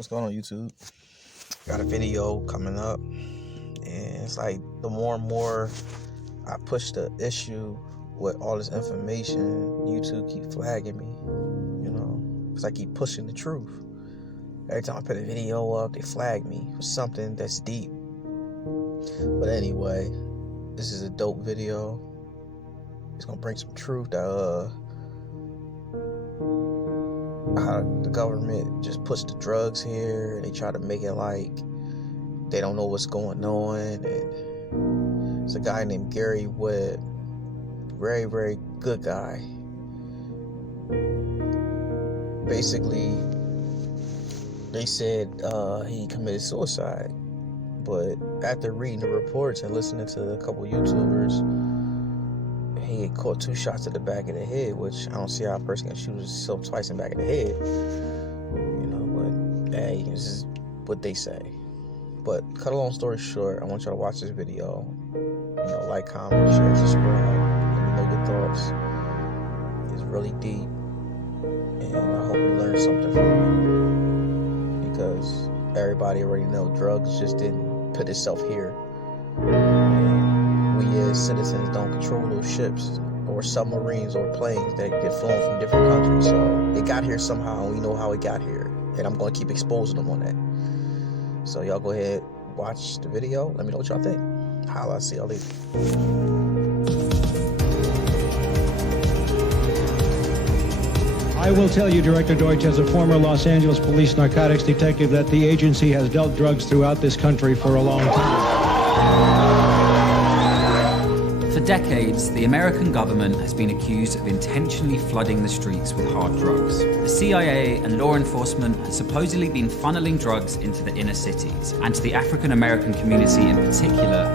What's going on, YouTube? Got a video coming up, and it's like the more and more I push the issue with all this information, YouTube keep flagging me, because I keep pushing the truth. Every time I put a video up, they flag me for something that's deep. But anyway, this is a dope video. It's gonna bring some truth that how the government just puts the drugs here, and they try to make it like they don't know what's going on. And it's a guy named Gary Webb, very, very good guy. Basically, they said he committed suicide, but after reading the reports and listening to a couple YouTubers, he had caught 2 shots to the back of the head, which I don't see how a person can shoot himself twice in the back of the head. But hey, this is what they say. But cut a long story short, I want y'all to watch this video. Like, comment, share, subscribe. Let me know your thoughts. It's really deep, and I hope you learned something from it. Because everybody already know drugs just didn't put itself here. We as citizens don't control those ships or submarines or planes that get flown from different countries. So it got here somehow, and we know how it got here. And I'm going to keep exposing them on that. So y'all go ahead, watch the video. Let me know what y'all think. Holla, see y'all later. I will tell you, Director Deutsch, as a former Los Angeles police narcotics detective, that the agency has dealt drugs throughout this country for a long time. For decades, the American government has been accused of intentionally flooding the streets with hard drugs. The CIA and law enforcement have supposedly been funneling drugs into the inner cities and to the African American community in particular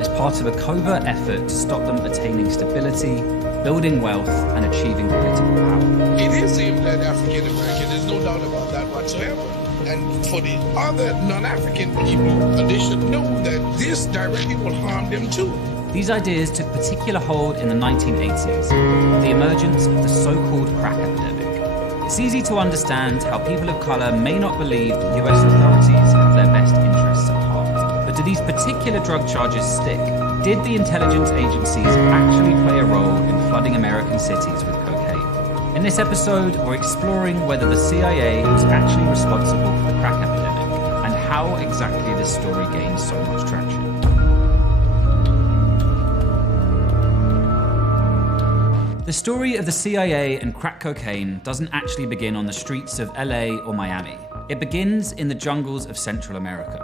as part of a covert effort to stop them attaining stability, building wealth, and achieving political power. It is aimed at African American, there's no doubt about that whatsoever. And for the other non-African people, they should know that this directly will harm them too. These ideas took particular hold in the 1980s, with the emergence of the so-called crack epidemic. It's easy to understand how people of color may not believe the US authorities have their best interests at heart. But do these particular drug charges stick? Did the intelligence agencies actually play a role in flooding American cities with cocaine? In this episode, we're exploring whether the CIA was actually responsible for the crack epidemic and how exactly this story gained so much traction. The story of the CIA and crack cocaine doesn't actually begin on the streets of LA or Miami. It begins in the jungles of Central America.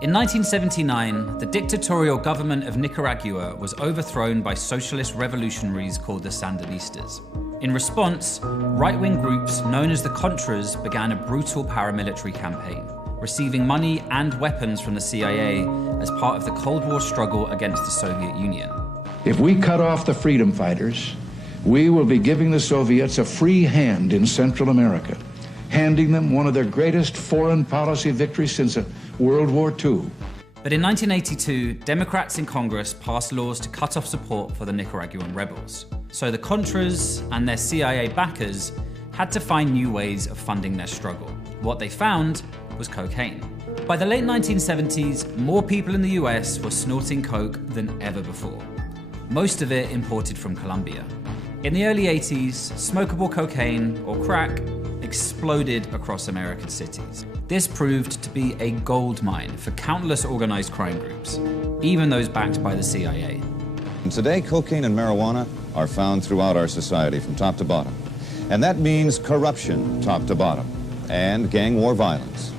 In 1979, the dictatorial government of Nicaragua was overthrown by socialist revolutionaries called the Sandinistas. In response, right-wing groups known as the Contras began a brutal paramilitary campaign, receiving money and weapons from the CIA as part of the Cold War struggle against the Soviet Union. If we cut off the freedom fighters, we will be giving the Soviets a free hand in Central America, handing them one of their greatest foreign policy victories since World War II. But in 1982, Democrats in Congress passed laws to cut off support for the Nicaraguan rebels. So the Contras and their CIA backers had to find new ways of funding their struggle. What they found was cocaine. By the late 1970s, more people in the US were snorting coke than ever before. Most of it imported from Colombia. In the early 80s, smokable cocaine, or crack, exploded across American cities. This proved to be a gold mine for countless organized crime groups, even those backed by the CIA. And today, cocaine and marijuana are found throughout our society from top to bottom. And that means corruption top to bottom, and gang war violence.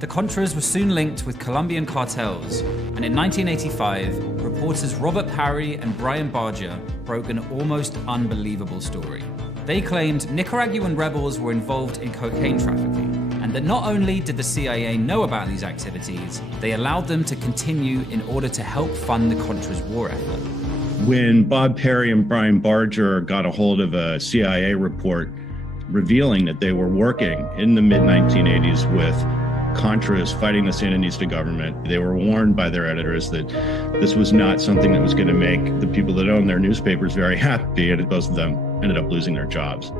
The Contras were soon linked with Colombian cartels, and in 1985, reporters Robert Parry and Brian Barger broke an almost unbelievable story. They claimed Nicaraguan rebels were involved in cocaine trafficking, and that not only did the CIA know about these activities, they allowed them to continue in order to help fund the Contras' war effort. When Bob Perry and Brian Barger got a hold of a CIA report revealing that they were working in the mid-1980s with Contras fighting the Sandinista government, they were warned by their editors that this was not something that was going to make the people that own their newspapers very happy, and both of them ended up losing their jobs.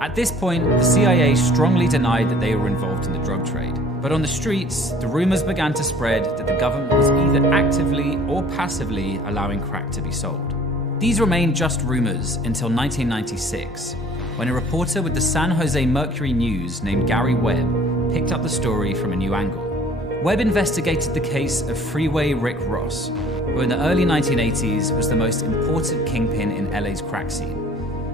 At this point, the CIA strongly denied that they were involved in the drug trade. But on the streets, the rumors began to spread that the government was either actively or passively allowing crack to be sold. These remained just rumors until 1996, when a reporter with the San Jose Mercury News named Gary Webb picked up the story from a new angle. Webb investigated the case of Freeway Rick Ross, who in the early 1980s was the most important kingpin in LA's crack scene,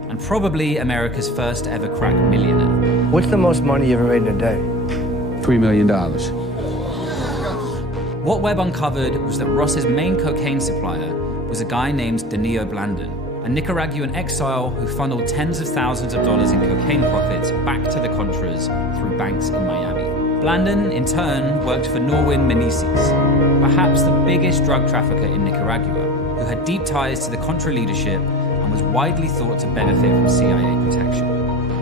and probably America's first ever crack millionaire. What's the most money you ever made in a day? $3 million. What Webb uncovered was that Ross's main cocaine supplier was a guy named Danilo Blandon, a Nicaraguan exile who funneled tens of thousands of dollars in cocaine profits back to the Contras through banks in Miami. Blandon, in turn, worked for Norwin Meneses, perhaps the biggest drug trafficker in Nicaragua, who had deep ties to the Contra leadership and was widely thought to benefit from CIA protection.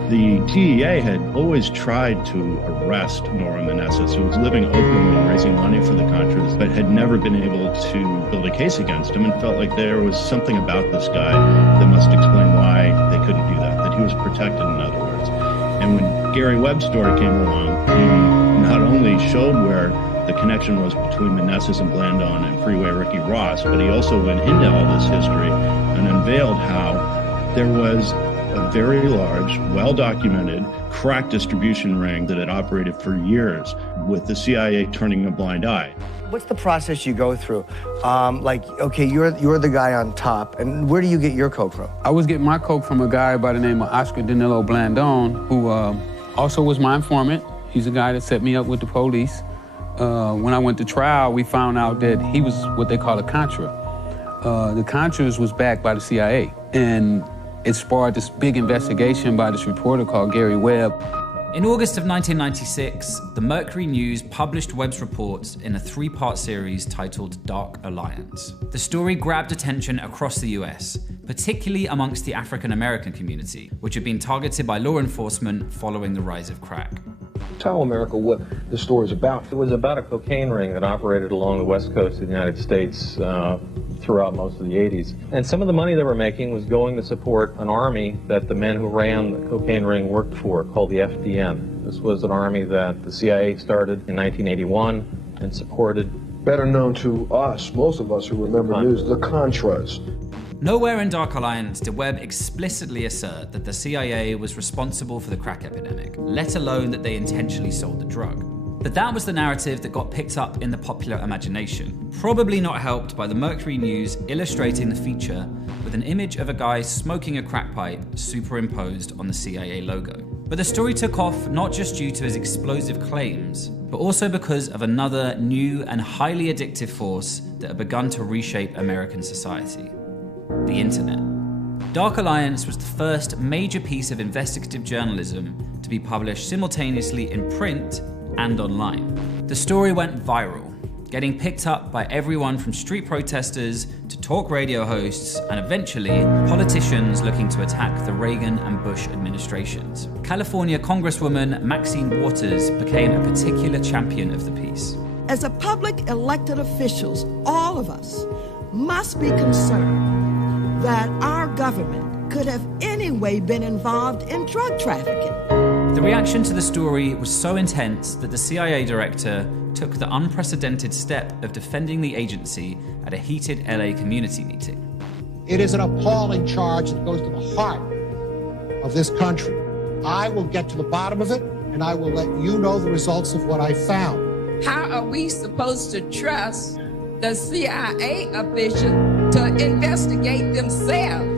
The DEA had always tried to arrest Norwin Meneses, who was living openly and raising money for the Contras, but had never been able to build a case against him, and felt like there was something about this guy that must explain why they couldn't do that he was protected, in other words. And when Gary Webb's story came along, he not only showed where the connection was between Meneses and Blandon and Freeway Ricky Ross, but he also went into all this history and unveiled how there was a very large, well-documented crack distribution ring that had operated for years, with the CIA turning a blind eye. What's the process you go through? Okay, you're the guy on top, and where do you get your coke from? I was getting my coke from a guy by the name of Oscar Danilo Blandon, who also was my informant. He's the guy that set me up with the police. When I went to trial, we found out that he was what they call a Contra. The Contras was backed by the CIA, and it sparked this big investigation by this reporter called Gary Webb. In August of 1996, the Mercury News published Webb's reports in a 3-part series titled Dark Alliance. The story grabbed attention across the US, particularly amongst the African-American community, which had been targeted by law enforcement following the rise of crack. Tell America what the story is about. It was about a cocaine ring that operated along the west coast of the United States throughout most of the 80s. And some of the money they were making was going to support an army that the men who ran the cocaine ring worked for, called the FDN. This was an army that the CIA started in 1981 and supported. Better known to us, most of us who remember news, the Contras. Nowhere in Dark Alliance did Webb explicitly assert that the CIA was responsible for the crack epidemic, let alone that they intentionally sold the drug. But that was the narrative that got picked up in the popular imagination, probably not helped by the Mercury News illustrating the feature with an image of a guy smoking a crack pipe superimposed on the CIA logo. But the story took off not just due to his explosive claims, but also because of another new and highly addictive force that had begun to reshape American society: the internet. Dark Alliance was the first major piece of investigative journalism to be published simultaneously in print and online. The story went viral, getting picked up by everyone from street protesters to talk radio hosts and eventually politicians looking to attack the Reagan and Bush administrations. California Congresswoman Maxine Waters became a particular champion of the piece. As a public elected officials, all of us must be concerned that our government could have anyway been involved in drug trafficking. The reaction to the story was so intense that the CIA director took the unprecedented step of defending the agency at a heated LA community meeting. It is an appalling charge that goes to the heart of this country. I will get to the bottom of it, and I will let you know the results of what I found. How are we supposed to trust the CIA officials to investigate themselves?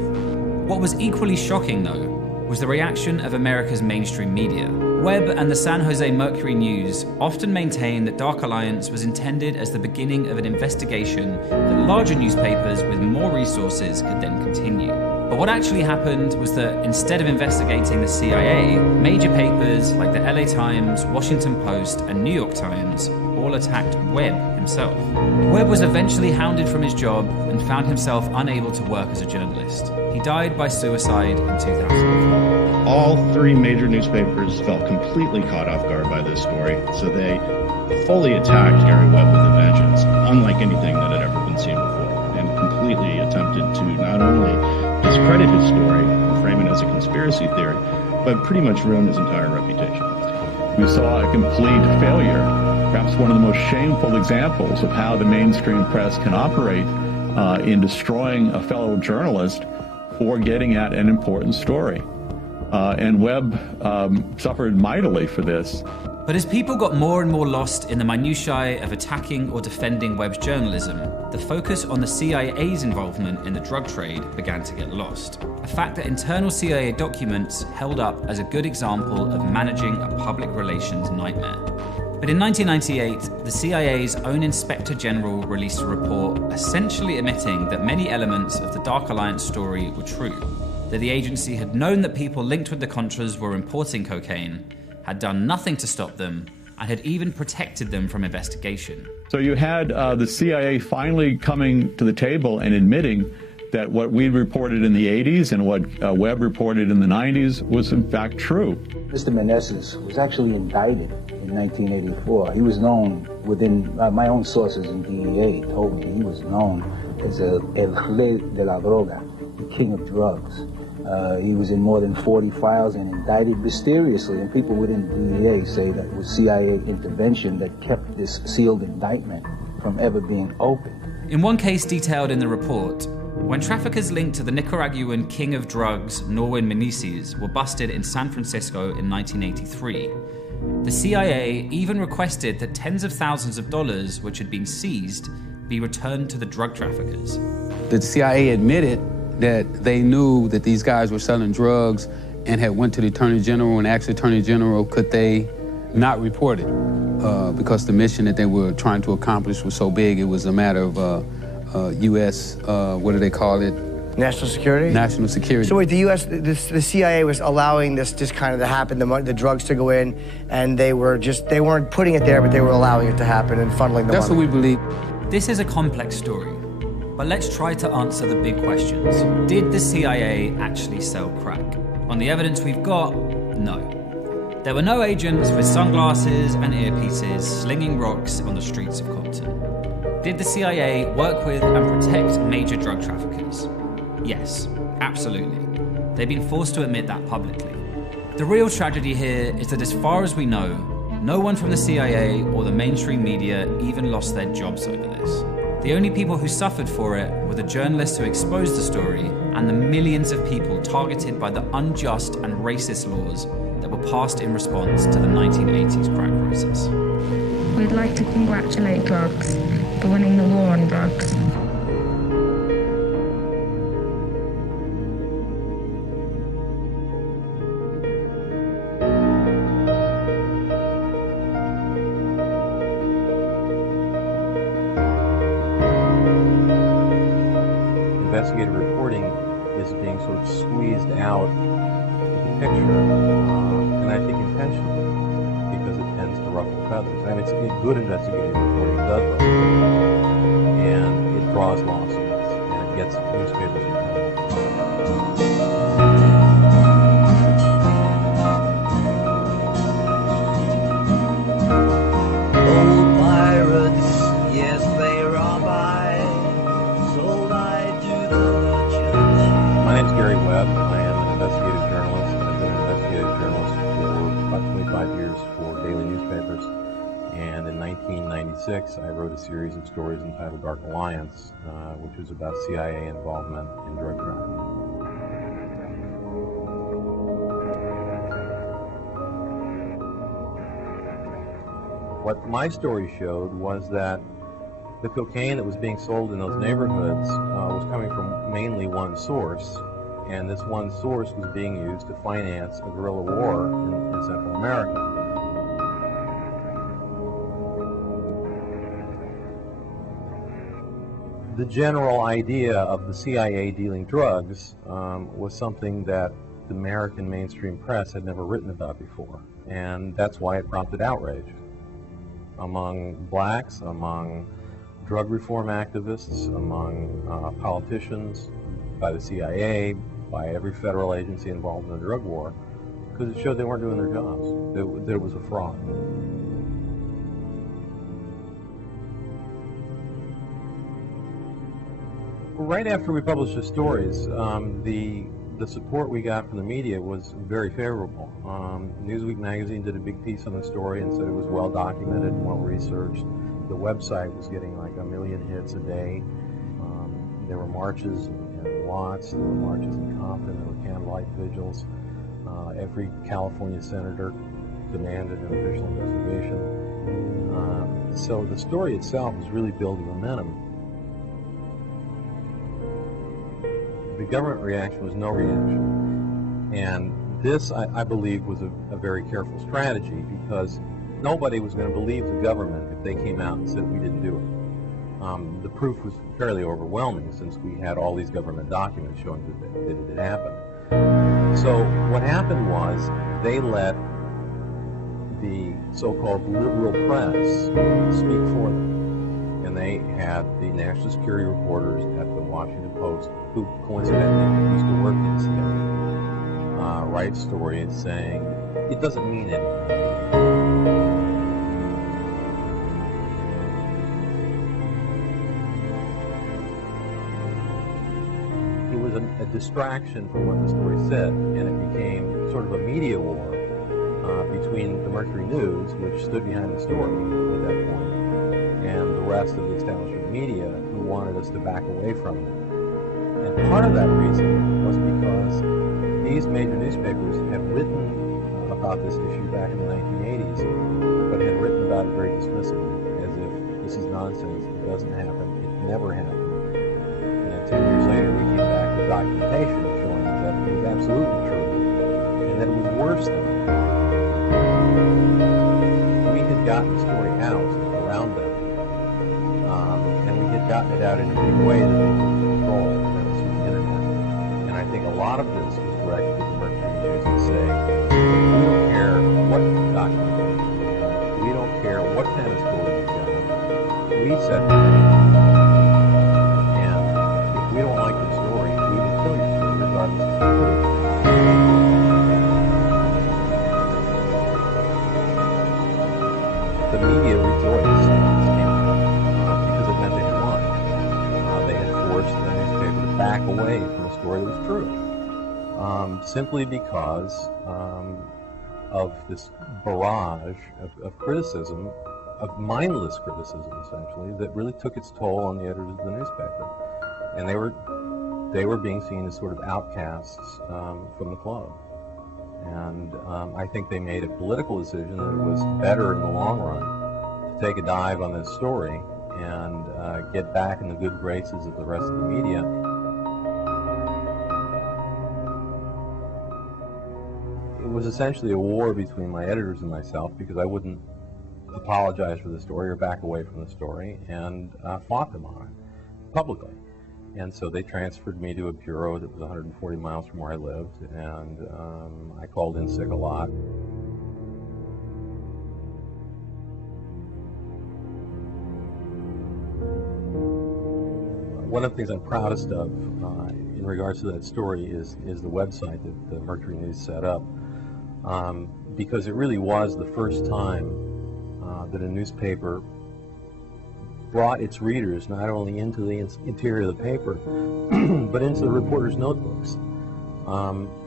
What was equally shocking, though, was the reaction of America's mainstream media. Webb and the San Jose Mercury News often maintained that Dark Alliance was intended as the beginning of an investigation that larger newspapers with more resources could then continue. But what actually happened was that instead of investigating the CIA, major papers like the LA Times, Washington Post, and New York Times all attacked Webb himself. Webb was eventually hounded from his job and found himself unable to work as a journalist. He died by suicide in 2004. All 3 major newspapers felt completely caught off guard by this story, so they fully attacked Gary Webb with a vengeance, unlike anything that had ever been seen before, and completely attempted to not only discredit his story, frame it as a conspiracy theory, but pretty much ruined his entire reputation. We saw a complete failure, perhaps one of the most shameful examples of how the mainstream press can operate in destroying a fellow journalist for getting at an important story. And Webb suffered mightily for this. But as people got more and more lost in the minutiae of attacking or defending Webb's journalism, the focus on the CIA's involvement in the drug trade began to get lost. A fact that internal CIA documents held up as a good example of managing a public relations nightmare. But in 1998, the CIA's own Inspector General released a report essentially admitting that many elements of the Dark Alliance story were true, that the agency had known that people linked with the Contras were importing cocaine, had done nothing to stop them, and had even protected them from investigation. So you had the CIA finally coming to the table and admitting that what we reported in the 80s and what Webb reported in the 90s was in fact true. Mr. Meneses was actually indicted in 1984. He was known within, my own sources in DEA told me he was known as El Rey de la Droga, the king of drugs. He was in more than 40 files and indicted mysteriously, and people within the DEA say that it was CIA intervention that kept this sealed indictment from ever being opened. In one case detailed in the report, when traffickers linked to the Nicaraguan king of drugs, Norwin Meneses, were busted in San Francisco in 1983, the CIA even requested that tens of thousands of dollars which had been seized be returned to the drug traffickers. The CIA admitted that they knew that these guys were selling drugs and had went to the Attorney General and asked the Attorney General could they not report it because the mission that they were trying to accomplish was so big. It was a matter of U.S., what do they call it? National security? National security. So wait, the CIA was allowing this just kind of to happen, the drugs to go in, and they weren't putting it there, but they were allowing it to happen and funneling the money. That's what we believe. This is a complex story, but let's try to answer the big questions. Did the CIA actually sell crack? On the evidence we've got, no. There were no agents with sunglasses and earpieces slinging rocks on the streets of Compton. Did the CIA work with and protect major drug traffickers? Yes, absolutely. They've been forced to admit that publicly. The real tragedy here is that as far as we know, no one from the CIA or the mainstream media even lost their jobs over this. The only people who suffered for it were the journalists who exposed the story and the millions of people targeted by the unjust and racist laws that were passed in response to the 1980s crack crisis. We'd like to congratulate drugs for winning the war on drugs. Investigative reporting is being sort of squeezed out of the picture, and I think intentionally, because it tends to ruffle feathers. I mean, it's good investigative reporting does ruffle feathers, and it draws lawsuits, and it gets newspapers in trouble. Old pirates, yes, they rob I, sold I to the merchants. My name's Gary Webb. I am an investigative journalist. I've been an investigative journalist for about 25 years for daily newspapers. And in 1996, I wrote a series of stories entitled Dark Alliance, which was about CIA involvement in drug trafficking. What my story showed was that the cocaine that was being sold in those neighborhoods was coming from mainly one source, and this one source was being used to finance a guerrilla war in Central America. The general idea of the CIA dealing drugs was something that the American mainstream press had never written about before, and that's why it prompted outrage among blacks, among drug reform activists, among politicians, by the CIA, by every federal agency involved in the drug war, because it showed they weren't doing their jobs, that it was a fraud. Right after we published the stories, the the support we got from the media was very favorable. Newsweek magazine did a big piece on the story and said it was well documented and well researched. The website was getting like 1 million hits a day. There were marches in Watts, there were marches in Compton, there were candlelight vigils. Every California senator demanded an official investigation. So the story itself was really building momentum. The government reaction was no reaction. And this, I believe, was a very careful strategy, because nobody was going to believe the government if they came out and said we didn't do it. The proof was fairly overwhelming, since we had all these government documents showing that it had happened. So what happened was they let the so-called liberal press speak for them. And they had the national security reporters at the Washington Post, who coincidentally used to work in CIA, write stories saying, it doesn't mean anything. It was a distraction from what the story said, and it became sort of a media war between the Mercury News, which stood behind the story at that point, and the rest of the establishment media, who wanted us to back away from it. And part of that reason was because these major newspapers had written about this issue back in the 1980s, but had written about it very dismissively, as if this is nonsense, it doesn't happen, it never happened. And 10 years later, we came back with documentation showing that it was absolutely true, and that it was worse than that. We had gotten the story out around them, and we had gotten it out in a big way that they could control, and that was through the internet. And I think a lot of this was directed to the Mercury News to say, we don't care what document, we don't care what kind of story you've got, we set the name. And if we don't like the story, we will kill your story regardless of the truth. The media rejoiced when this came out, because it meant they had won. They had forced the newspaper to back away from a story that was true, simply because of this barrage of criticism, of mindless criticism, essentially, that really took its toll on the editors of the newspaper. And they were being seen as sort of outcasts from the club. And I think they made a political decision that it was better in the long run to take a dive on this story and get back in the good graces of the rest of the media. It was essentially a war between my editors and myself, because I wouldn't apologize for the story or back away from the story, and fought them on it publicly. And so they transferred me to a bureau that was 140 miles from where I lived, and I called in sick a lot. One of the things I'm proudest of in regards to that story is the website that the Mercury News set up, because it really was the first time that a newspaper brought its readers not only into the interior of the paper, but into the reporters' notebooks.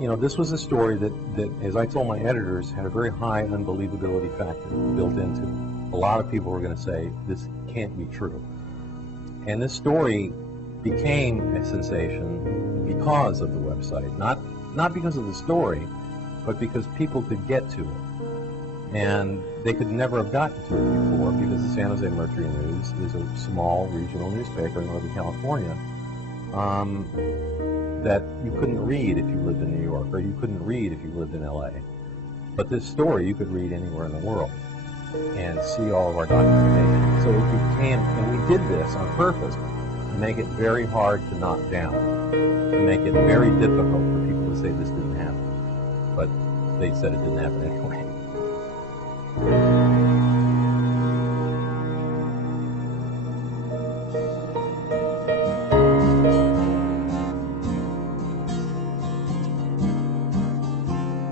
You know, this was a story that, as I told my editors, had a very high unbelievability factor built into it. A lot of people were going to say, this can't be true. And this story became a sensation because of the website. Not because of the story, but because people could get to it. And they could never have gotten to it before, because the San Jose Mercury News is a small regional newspaper in Northern California that you couldn't read if you lived in New York, or you couldn't read if you lived in LA. But this story you could read anywhere in the world and see all of our documentation. So it became, and we did this on purpose, to make it very hard to knock down, to make it very difficult for people to say this didn't happen. But they said it didn't happen anyway.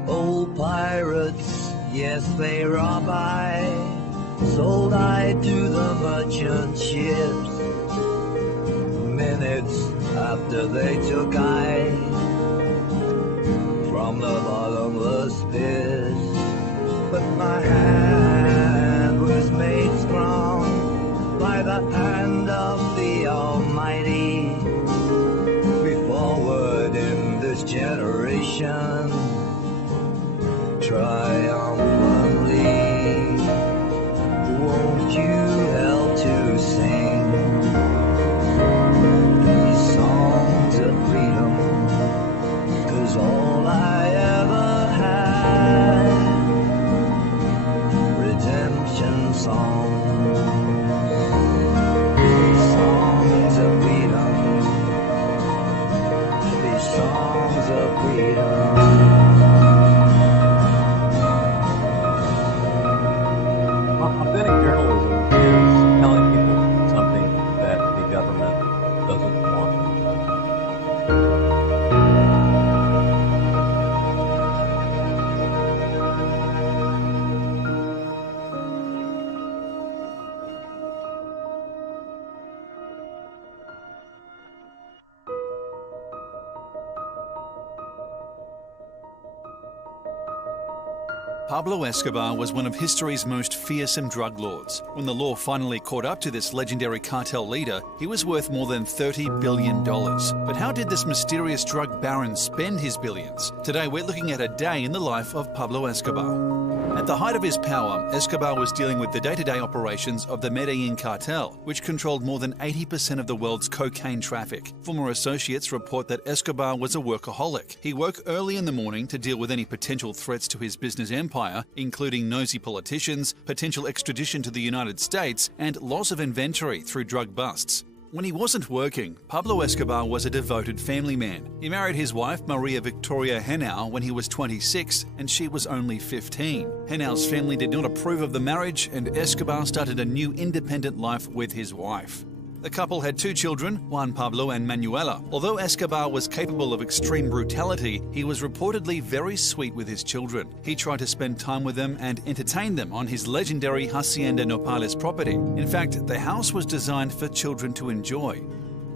Old pirates, yes, they rob I, sold I to the merchant ships. Minutes after they took I along the bottomless pit. But my hand was made strong by the hand of the Almighty. We forward in this generation triumphantly. Won't you help to sing these songs of freedom? 'Cause all I ever had, redemption songs, these songs of freedom, these songs of freedom. Authentic journalism is telling people something that the government doesn't want. Pablo Escobar was one of history's most fearsome drug lords. When the law finally caught up to this legendary cartel leader, he was worth more than $30 billion. But how did this mysterious drug baron spend his billions? Today we're looking at a day in the life of Pablo Escobar. At the height of his power, Escobar was dealing with the day-to-day operations of the Medellin cartel, which controlled more than 80% of the world's cocaine traffic. Former associates report that Escobar was a workaholic. He woke early in the morning to deal with any potential threats to his business empire, including nosy politicians, potential extradition to the United States, and loss of inventory through drug busts. When he wasn't working, Pablo Escobar was a devoted family man. He married his wife, Maria Victoria Henao, when he was 26 and she was only 15. Henao's family did not approve of the marriage, and Escobar started a new independent life with his wife. The couple had 2 children, Juan Pablo and Manuela. Although Escobar was capable of extreme brutality, he was reportedly very sweet with his children. He tried to spend time with them and entertain them on his legendary Hacienda Nopales property. In fact, the house was designed for children to enjoy.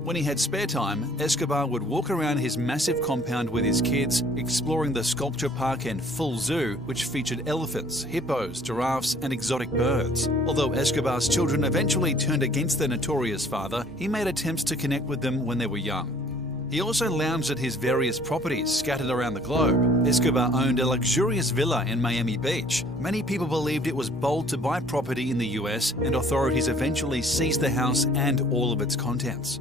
When he had spare time, Escobar would walk around his massive compound with his kids, exploring the sculpture park and full zoo, which featured elephants, hippos, giraffes, and exotic birds. Although Escobar's children eventually turned against their notorious father, he made attempts to connect with them when they were young. He also lounged at his various properties scattered around the globe. Escobar owned a luxurious villa in Miami Beach. Many people believed it was bold to buy property in the US, and authorities eventually seized the house and all of its contents.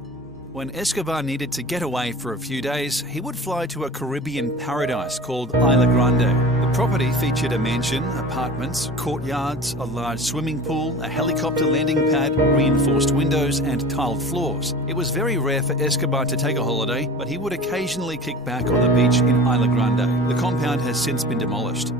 When Escobar needed to get away for a few days, he would fly to a Caribbean paradise called Isla Grande. The property featured a mansion, apartments, courtyards, a large swimming pool, a helicopter landing pad, reinforced windows, and tiled floors. It was very rare for Escobar to take a holiday, but he would occasionally kick back on the beach in Isla Grande. The compound has since been demolished.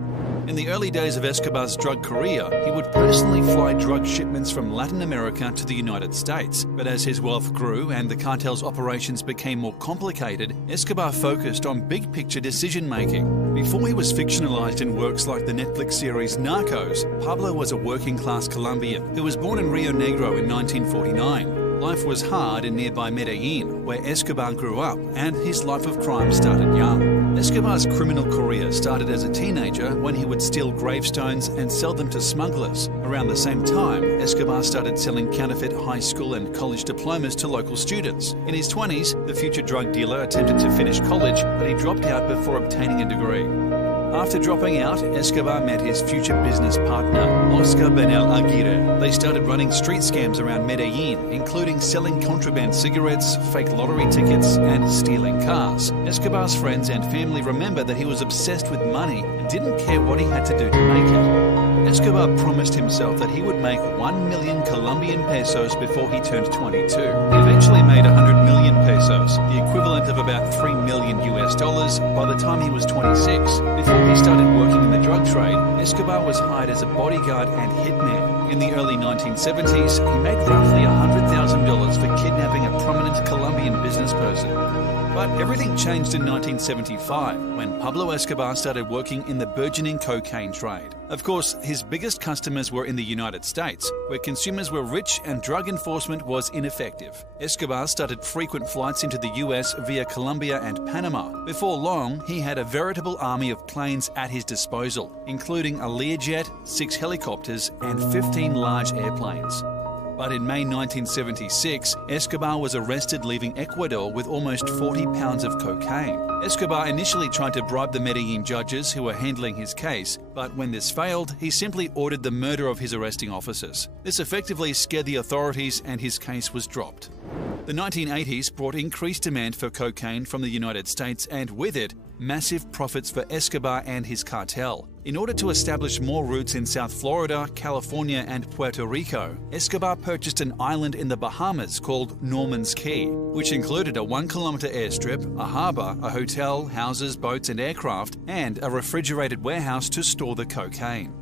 In the early days of Escobar's drug career, he would personally fly drug shipments from Latin America to the United States. But as his wealth grew and the cartel's operations became more complicated, Escobar focused on big-picture decision-making. Before he was fictionalized in works like the Netflix series Narcos, Pablo was a working-class Colombian who was born in Rio Negro in 1949. Life was hard in nearby Medellin, where Escobar grew up, and his life of crime started young. Escobar's criminal career started as a teenager when he would steal gravestones and sell them to smugglers. Around the same time, Escobar started selling counterfeit high school and college diplomas to local students. In his 20s, the future drug dealer attempted to finish college, but he dropped out before obtaining a degree. After dropping out, Escobar met his future business partner, Oscar Benel Aguirre. They started running street scams around Medellin, including selling contraband cigarettes, fake lottery tickets, and stealing cars. Escobar's friends and family remember that he was obsessed with money and didn't care what he had to do to make it. Escobar promised himself that he would make 1 million Colombian pesos before he turned 22. He eventually made 100 million pesos, the equivalent of about $3 million US, by the time he was 26. Before he started working in the drug trade, Escobar was hired as a bodyguard and hitman. In the early 1970s, he made roughly $100,000 for kidnapping a prominent Colombian businessperson. But everything changed in 1975 when Pablo Escobar started working in the burgeoning cocaine trade. Of course, his biggest customers were in the United States, where consumers were rich and drug enforcement was ineffective. Escobar started frequent flights into the US via Colombia and Panama. Before long, he had a veritable army of planes at his disposal, including a Learjet, 6 helicopters, and 15 large airplanes. But in May 1976, Escobar was arrested leaving Ecuador with almost 40 pounds of cocaine. Escobar initially tried to bribe the Medellin judges who were handling his case, but when this failed, he simply ordered the murder of his arresting officers. This effectively scared the authorities and his case was dropped. The 1980s brought increased demand for cocaine from the United States and with it, massive profits for Escobar and his cartel. In order to establish more routes in South Florida, California and Puerto Rico, Escobar purchased an island in the Bahamas called Norman's Cay, which included a 1-kilometer airstrip, a harbour, a hotel, houses, boats and aircraft, and a refrigerated warehouse to store the cocaine.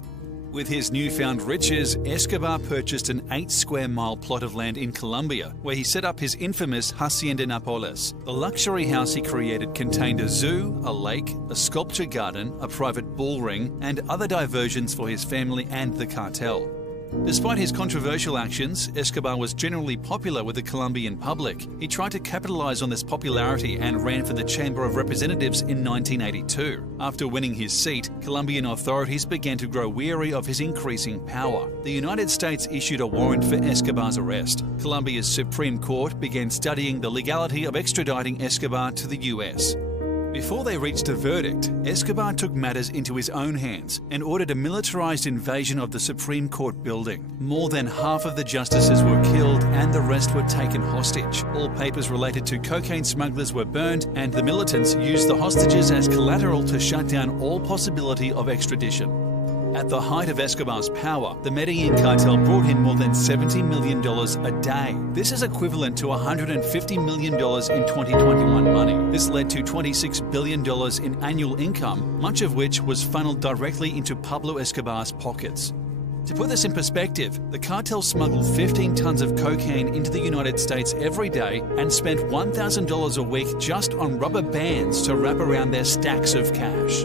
With his newfound riches, Escobar purchased an 8-square-mile plot of land in Colombia, where he set up his infamous Hacienda Napoles. The luxury house he created contained a zoo, a lake, a sculpture garden, a private bull ring, and other diversions for his family and the cartel. Despite his controversial actions, Escobar was generally popular with the Colombian public. He tried to capitalize on this popularity and ran for the Chamber of Representatives in 1982. After winning his seat, Colombian authorities began to grow weary of his increasing power. The United States issued a warrant for Escobar's arrest. Colombia's Supreme Court began studying the legality of extraditing Escobar to the US. Before they reached a verdict, Escobar took matters into his own hands and ordered a militarized invasion of the Supreme Court building. More than half of the justices were killed and the rest were taken hostage. All papers related to cocaine smugglers were burned and the militants used the hostages as collateral to shut down all possibility of extradition. At the height of Escobar's power, the Medellin cartel brought in more than $70 million a day. This is equivalent to $150 million in 2021 money. This led to $26 billion in annual income, much of which was funneled directly into Pablo Escobar's pockets. To put this in perspective, the cartel smuggled 15 tons of cocaine into the United States every day and spent $1,000 a week just on rubber bands to wrap around their stacks of cash.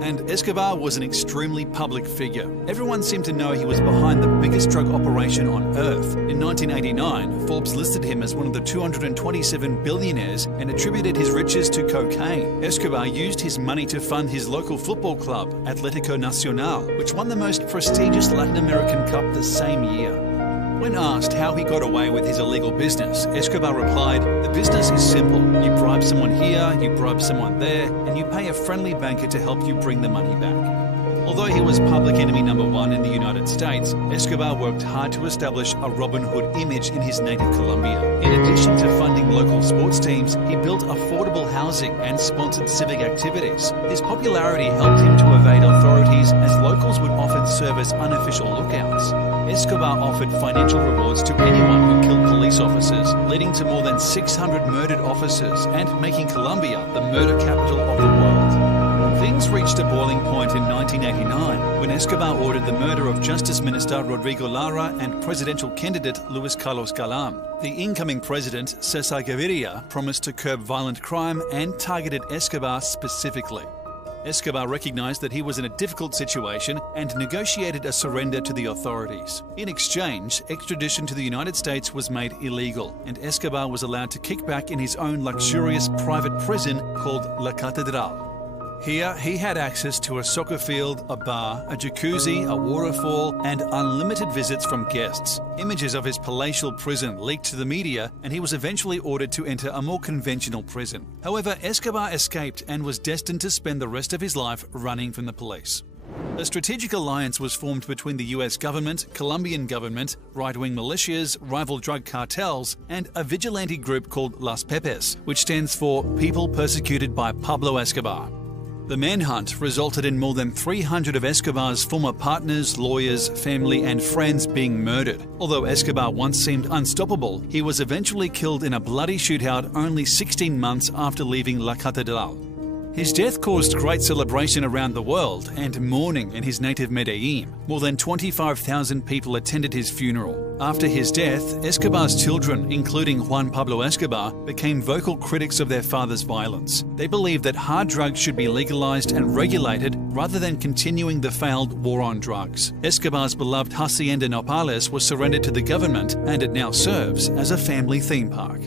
And Escobar was an extremely public figure. Everyone seemed to know he was behind the biggest drug operation on earth. In 1989, Forbes listed him as one of the 227 billionaires and attributed his riches to cocaine. Escobar used his money to fund his local football club, Atlético Nacional, which won the most prestigious Latin American Cup the same year. When asked how he got away with his illegal business, Escobar replied, "The business is simple. You bribe someone here, you bribe someone there, and you pay a friendly banker to help you bring the money back." Although he was public enemy number one in the United States, Escobar worked hard to establish a Robin Hood image in his native Colombia. In addition to funding local sports teams, he built affordable housing and sponsored civic activities. His popularity helped him to evade authorities as locals would often serve as unofficial lookouts. Escobar offered financial rewards to anyone who killed police officers, leading to more than 600 murdered officers and making Colombia the murder capital of the world. Things reached a boiling point in 1989 when Escobar ordered the murder of Justice Minister Rodrigo Lara and presidential candidate Luis Carlos Galán. The incoming president, Cesar Gaviria, promised to curb violent crime and targeted Escobar specifically. Escobar recognized that he was in a difficult situation and negotiated a surrender to the authorities. In exchange, extradition to the United States was made illegal, and Escobar was allowed to kick back in his own luxurious private prison called La Catedral. Here, he had access to a soccer field, a bar, a jacuzzi, a waterfall, and unlimited visits from guests. Images of his palatial prison leaked to the media, and he was eventually ordered to enter a more conventional prison. However, Escobar escaped and was destined to spend the rest of his life running from the police. A strategic alliance was formed between the US government, Colombian government, right-wing militias, rival drug cartels, and a vigilante group called Las Pepes, which stands for People Persecuted by Pablo Escobar. The manhunt resulted in more than 300 of Escobar's former partners, lawyers, family, and friends being murdered. Although Escobar once seemed unstoppable, he was eventually killed in a bloody shootout only 16 months after leaving La Catedral. His death caused great celebration around the world and mourning in his native Medellin. More than 25,000 people attended his funeral. After his death, Escobar's children, including Juan Pablo Escobar, became vocal critics of their father's violence. They believed that hard drugs should be legalized and regulated rather than continuing the failed war on drugs. Escobar's beloved Hacienda Nopales was surrendered to the government, and it now serves as a family theme park.